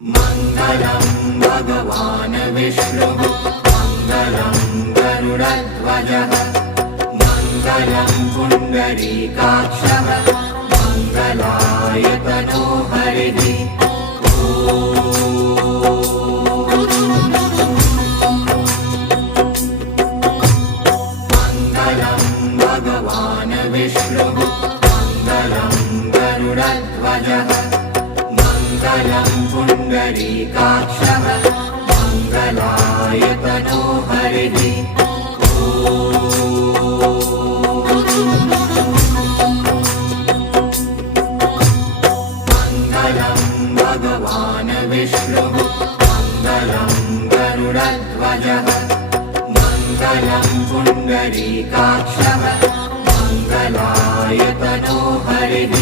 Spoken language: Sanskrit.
मङ्गलं भगवान् विष्णुः मङ्गलं गरुडध्वजः मङ्गलं पुण्डरीकाक्षः मङ्गलायतनो हरिः मङ्गलं भगवान् विष्णुः मङ्गलं गरुडध्वजः मङ्गलं पुण्डरीकाक्षः मङ्गलायतनो हरिः मङ्गलं भगवान् विष्णुः मङ्गलं गरुडध्वजः मङ्गलं पुण्डरीकाक्षः मङ्गलायतनो हरिः